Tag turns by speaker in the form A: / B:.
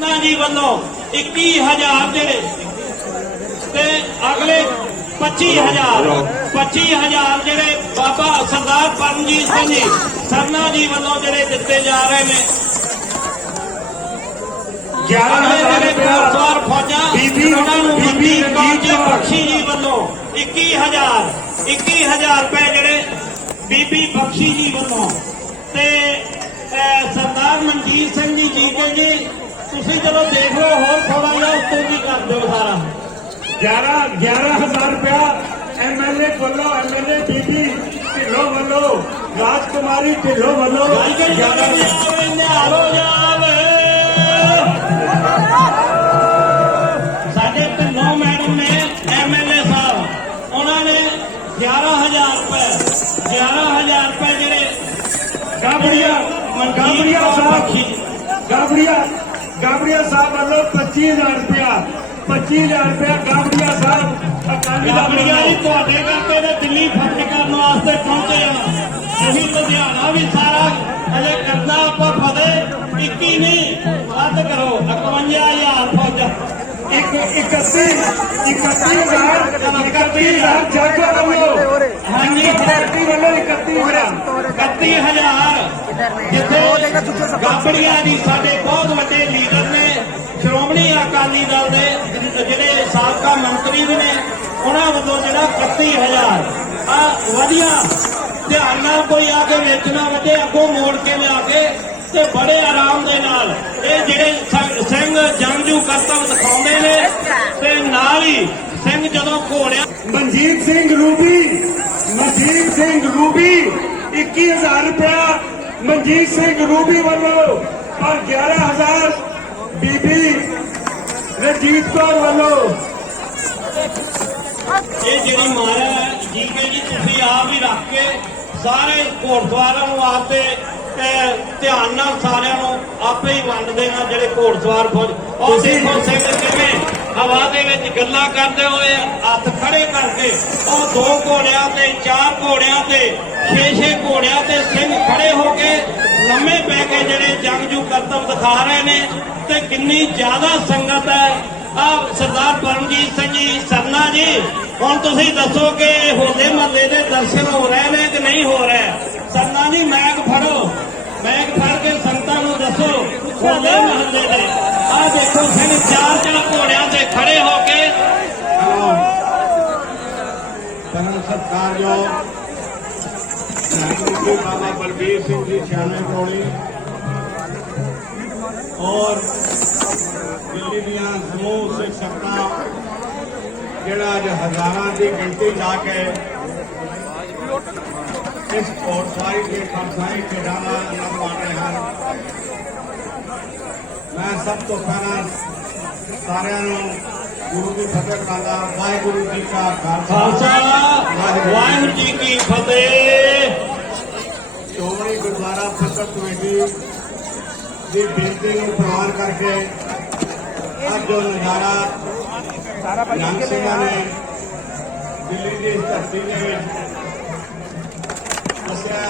A: ਨਾ ਜੀ ਵੱਲੋਂ 21000 ਜਿਹੜੇ ਤੇ ਅਗਲੇ 25000 25000 ਜਿਹੜੇ ਬਾਬਾ ਸਰਦਾਰ ਪਰਮਜੀਤ ਸਿੰਘ ਜੀ ਸਰਨਾ ਜੀ ਵੱਲੋਂ ਜਿਹੜੇ ਦਿੱਤੇ ਜਾ ਰਹੇ ਨੇ
B: 11000
A: ਜਿਹੜੇ
B: ਰੁਪਇਆ
A: ਗੁਰਦੁਆਰ ਫੌਜਾਂ
B: ਬੀਬੀ-
A: ਉਹਨਾਂ ਨੂੰ
B: ਬੀਬੀ
A: ਜੀ। ਬਖਸ਼ੀ ਜੀ ਵੱਲੋਂ 21000 21000 ਰੁਪਏ ਜਿਹੜੇ ਬੀਬੀ ਬਖਸ਼ੀ ਜੀ ਵੱਲੋਂ ਤੇ ਸਰਦਾਰ ਮਨਜੀਤ ਸਿੰਘ ਜੀ ਜੀ ਤੁਸੀਂ ਚਲੋ ਦੇਖ ਲਓ ਹੋਰ ਥੋੜਾ ਜਿਹਾ ਉੱਤੋਂ ਦੀ ਕਰ ਦਿਓ ਸਾਰਾ
B: 11 11000 ਰੁਪਇਆ ਐਮਐਲਏ ਵੱਲੋਂ ਐਮਐਲਏ ਬੀਬੀ ਢਿੱਲੋਂ ਵੱਲੋਂ ਰਾਜਕੁਮਾਰੀ ਢਿੱਲੋਂ ਵੱਲੋਂ
A: ਭਾਈ ਜੀ
B: 11
A: ਨਿਹਾਲੋ ਜਾਵੇ। ਸਾਡੇ ਢਿੱਲੋਂ ਮੈਡਮ ਨੇ ਐਮਐਲਏ ਸਾਹਿਬ ਉਹਨਾਂ ਨੇ 11000 ਰੁਪਏ 11000 ਰੁਪਏ ਜਿਹੜੇ
B: ਗਾਬੜੀਆ ਗਾਬੜੀਆ ਸਾਹਿਬ ਗਾਬੜੀਆ ਗਾਬੜੀਆ ਸਾਹਿਬ ਵੱਲੋਂ 25000 ਰੁਪਇਆ 25000 ਰੁਪਇਆ ਗਾਬੜੀਆ ਸਾਹਿਬ ਅਕਾਲੀ ਦਲ
A: ਗਾਬੜੀਆ ਜੀ
B: ਵੱਲੋਂ
A: ਤੁਹਾਡੇ ਕਰਕੇ ਤੇ ਦਿੱਲੀ ਫਤਿਹ ਕਰਨ ਵਾਸਤੇ ਪਹੁੰਚੇ ਆ ਤੁਸੀਂ ਲੁਧਿਆਣਾ ਵੀ ਸਾਰਾ ਹਲੇ ਕਰਨਾ ਆਪਾਂ ਫਤਿਹ 21 ਨਹੀਂ ਵੱਧ ਕਰੋ 51000 ਫੌਜਾਂ
B: ਇੱਕ 31 31000 31000 ਜਾਗੋ ਵੱਲੋਂ
A: ਹਾਂਜੀ
B: ਪਾਰਟੀ ਵੱਲੋਂ 31000
A: 31000 ਜਿੱਥੇ ਗਾਬੜੀਆਂ ਦੀ ਸਾਡੇ ਬਹੁਤ ਵੱਡੇ ਲੀਡਰ ਨੇ ਸ਼੍ਰੋਮਣੀ ਸਾਬਕਾ ਮੰਤਰੀ ਵੀ ਨੇ, ਉਹਨਾਂ ਵੱਲੋਂ ਜਿਹੜਾ 31000 ਆ ਵਧੀਆ ਧਿਆਨ ਨਾਲ ਕੋਈ ਆ ਕੇ ਵੇਚਣਾ ਵੱਡੇ ਅੱਗੋਂ ਮੋੜ ਕੇ ਲਿਆ ਕੇ ਤੇ ਬੜੇ ਆਰਾਮ ਦੇ ਨਾਲ ਇਹ ਜਿਹੜੇ ਸਿੰਘ ਜੰਗਜੂ ਕਰਤਵ ਦਿਖਾਉਂਦੇ ਨੇ ਤੇ ਨਾਲ ਹੀ ਸਿੰਘ ਜਦੋਂ ਘੋੜਿਆ
B: ਮਨਜੀਤ ਸਿੰਘ ਰੂਬੀ, ਮਨਜੀਤ ਸਿੰਘ ਰੂਬੀ 21000 ਰੁਪਇਆ ਮਨਜੀਤ ਸਿੰਘ ਰੂਬੀ ਵੱਲੋਂ ਔਰ 11000 ਬੀਬੀ ਰਜੀਤ ਕੌਰ ਵੱਲੋਂ
A: ਇਹ ਜਿਹੜੀ ਮਾਇਆ ਹੈ ਜੀਕੇ ਜੀ ਤੁਸੀਂ ਆਪ ਹੀ ਰੱਖ ਕੇ ਸਾਰੇ ਘੋੜਸਵਾਰਾਂ ਨੂੰ ਆਪੇ ਤੇ ਧਿਆਨ ਨਾਲ ਸਾਰਿਆਂ ਨੂੰ ਆਪੇ ਹੀ ਵੰਡ ਦੇਣਾ ਜਿਹੜੇ ਘੋੜਸਵਾਰ ਫੌਜ ਉਹ ਦੇਖੋ ਸਿੰਘ ਕਿਵੇਂ ਹਵਾ ਦੇ ਵਿੱਚ ਗੱਲਾਂ ਕਰਦੇ ਹੋਏ ਹੱਥ ਖੜੇ ਕਰਕੇ ਉਹ ਦੋ ਘੋੜਿਆਂ ਤੇ ਚਾਰ ਘੋੜਿਆਂ ਤੇ ਛੇ ਛੇ ਘੋੜਿਆਂ ਤੇ ਸਿੰਘ ਖੜੇ ਹੋ ਕੇ ਲੰਮੇ ਪੈ ਕੇ ਜਿਹੜੇ ਜੰਗਜੂ ਕਰਤੱਵ ਦਿਖਾ ਰਹੇ ਨੇ ਤੇ ਕਿੰਨੀ ਜ਼ਿਆਦਾ ਸੰਗਤ ਹੈ। ਆ ਸਰਦਾਰ ਪਰਮਜੀਤ ਸਿੰਘ ਜੀ ਸ਼ਰਮਾ ਜੀ, ਹੁਣ ਤੁਸੀਂ ਦੱਸੋ ਕਿ ਹੋਲੇ ਮਹੱਲੇ ਦੇ ਦਰਸ਼ਨ ਹੋ ਰਹੇ ਨੇ ਕਿ ਨਹੀਂ ਹੋ ਰਹੇ? ਸੰਤਾਂ ਦੀ ਮੈਗ ਫੜੋ। ਮੈਗ ਫੜ ਕੇ ਸੰਤਾਂ ਨੂੰ ਦੱਸੋ ਹੋਲੇ ਮਹੱਲੇ ਦੇ। ਆ ਦੇਖੋ ਸਿੰਘ ਚਾਰ ਚਾਰ ਘੋੜਿਆਂ ਤੇ ਖੜੇ ਹੋ ਕੇ
C: ਕਰਨ ਸਰਕਾਰ ਜੋ ਬਾਬਾ ਬਲਬੀਰ ਸਿੰਘ ਜੀ 96 ਕੋਲੀ ਔਰ ਦਿੱਲੀ ਦੀਆਂ ਸਮੂਹ ਸਿੱਖ ਸਰਕਾਰ ਜਿਹੜਾ ਅੱਜ ਹਜ਼ਾਰਾਂ ਦੀ ਗਿਣਤੀ ਲਾ ਕੇ ਇਸ ਕੋਟਸਾਈ ਦੇ ਖਰਸਾਈ ਖੇਡਾਂ ਦਾ ਆਨੰਦ ਮਾਣ ਰਹੇ ਹਨ। ਮੈਂ ਸਭ ਤੋਂ ਪਹਿਲਾਂ ਸਾਰਿਆਂ ਨੂੰ ਗੁਰੂ ਦੀ ਫਤਿਹ ਕਰਦਾ ਵਾਹਿਗੁਰੂ ਜੀ ਕਾ
A: ਖਾਲਸਾ। ਵਾਹਿਗੁਰੂ ਜੀ ਕੀ ਫਤਿਹ।
C: ਸ਼੍ਰੋਮਣੀ ਗੁਰਦੁਆਰਾ ਪ੍ਰਬੰਧਕ ਕਮੇਟੀ ਦੀ ਬੇਨਤੀ ਨੂੰ ਪ੍ਰਵਾਨ ਕਰਕੇ ਅੱਜ ਜੋ ਨਜ਼ਾਰਾ ਸਾਰਾ ਸਿੰਘਾਂ ਨੇ ਦਿੱਲੀ ਦੀ ਧਰਤੀ ਦੇ ਵਿੱਚ। ਦੱਸਿਆ